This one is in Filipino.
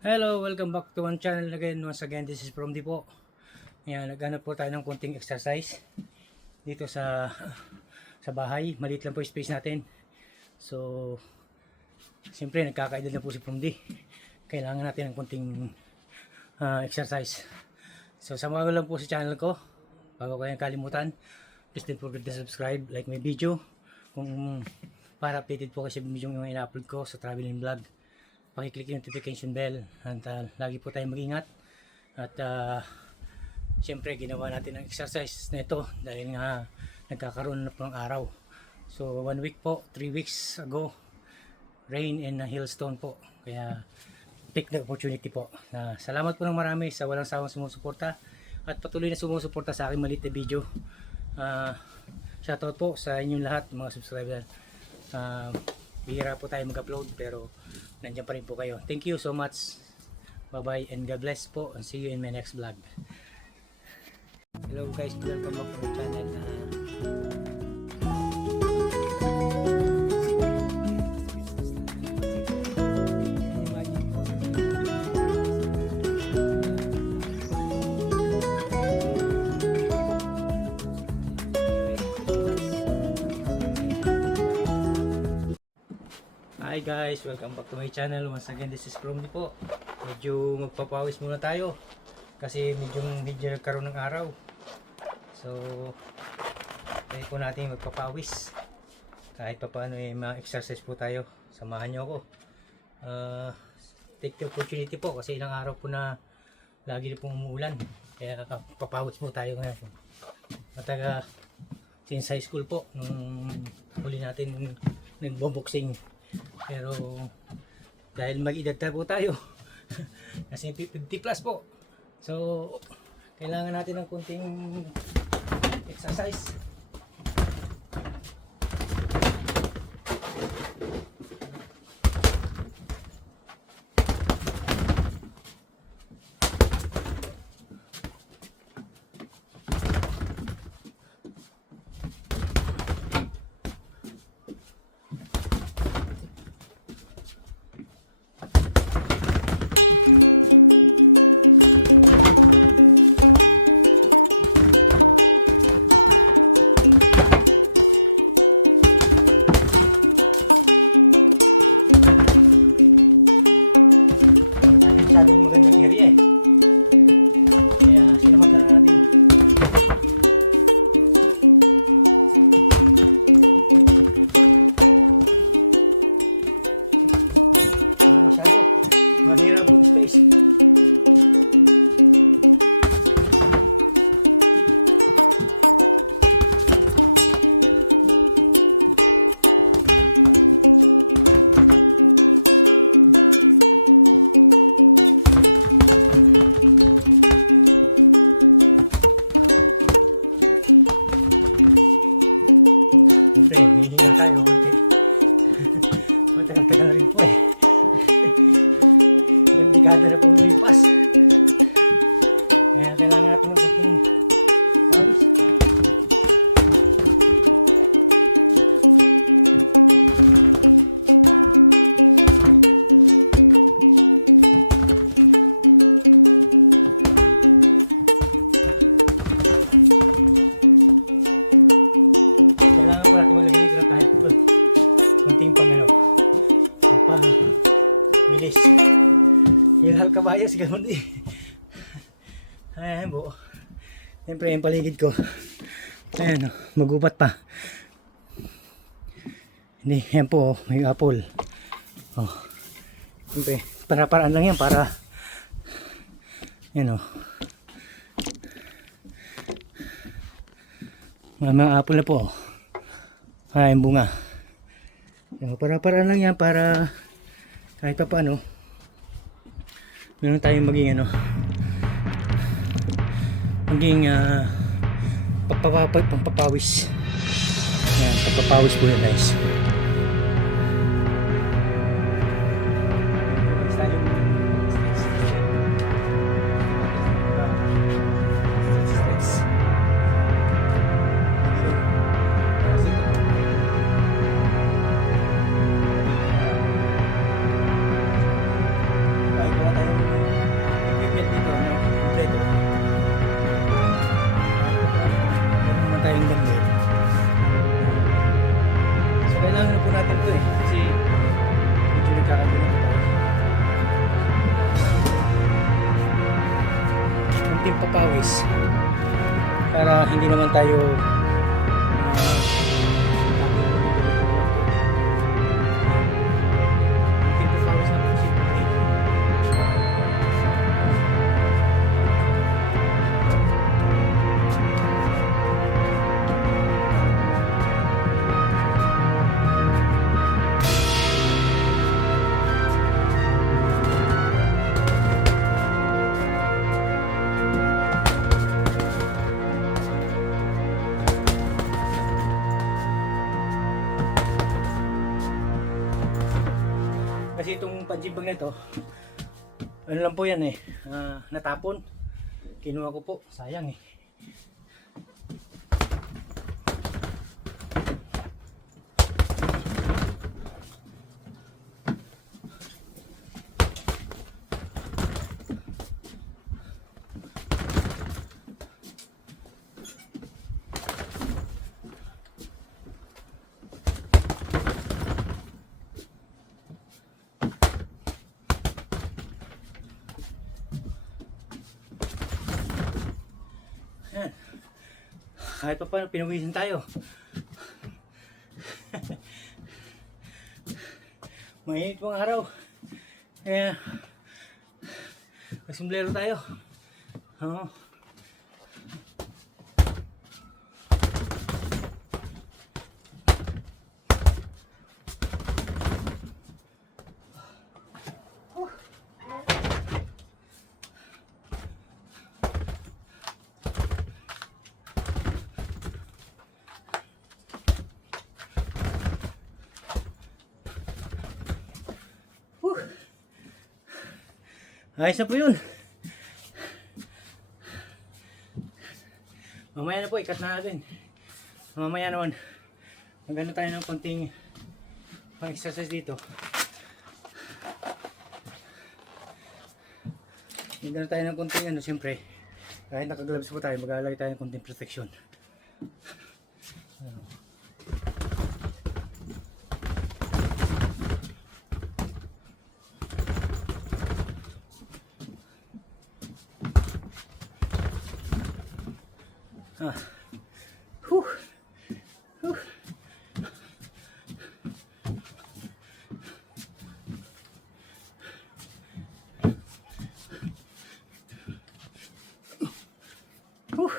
Hello, welcome back to one channel again. Once again, this is from po. Ayan, naghanap po tayo ng konting exercise dito sa bahay. Maliit lang po yung space natin. So, siyempre nagkakaedad na po si From D. Kailangan natin ng konting exercise. So, samahan lang po sa channel ko. Bago kayong kalimutan, please don't forget to subscribe, like my video. Kung para updated po kasi video yung ina-upload ko sa traveling vlog. Pakiclick yung notification bell at lagi po tayong mag-ingat at siyempre ginawa natin ang exercise na ito dahil nga nagkakaroon na po ng araw. So 1 week po, 3 weeks ago, rain and hailstone po, kaya take the opportunity po. Salamat po ng marami sa walang sawang sumusuporta at patuloy na sumusuporta sa aking maliit na video. Shoutout po sa inyong lahat mga subscriber. Bihira po tayo mag-upload pero nandiyan pa rin po kayo. Thank you so much. Bye bye and God bless po, and see you in my next vlog. Hello guys, welcome back to my channel. Hi guys, welcome back to my channel. Once again, this is From D po. Medyo magpapawis muna tayo kasi medyo nagkaroon ng araw. So, pwede po natin magpapawis. Kahit pa paano ma-exercise po tayo. Samahan nyo ako. Take the opportunity po kasi ilang araw po na lagi pong umuulan. Kaya papawis mo tayo ngayon. At since high school po, nung huli natin nagbo-boxing. Pero dahil mag-edad na po tayo kasi 50 plus po, so kailangan natin ng kunting exercise. Kabayas ganun eh. Ayan po. Siyempre yung paligid ko. Ayan o, magupat pa. Hindi, yan po, may apple. Oh. Siyempre, para-paraan lang yan para yan o. Mga apple na po. Ayan bunga. Para-paraan lang yan para kahit pa paano meron tayong maging maging pampapawis. Pampapawis po yun guys. Baik po na tayo konting papawis para hindi naman tayo konting papawis lang po siya. Kasi itong panjimbang na ito, ano lang po yan eh, natapon. Kinuha ko po, sayang eh. Yan. Kahit pa paano, pinawisan tayo. Mainit pang araw. Kaya, kasumblero tayo. Oo. Ayos na po yun. Mamaya na po, ikat na natin. Mamaya naman, magano tayo ng konting exercise dito. Magano tayo ng konting ano, siyempre. Kahit nakagloves po tayo, mag-aalay tayo ng konting protection. Whew. Whew. Whew.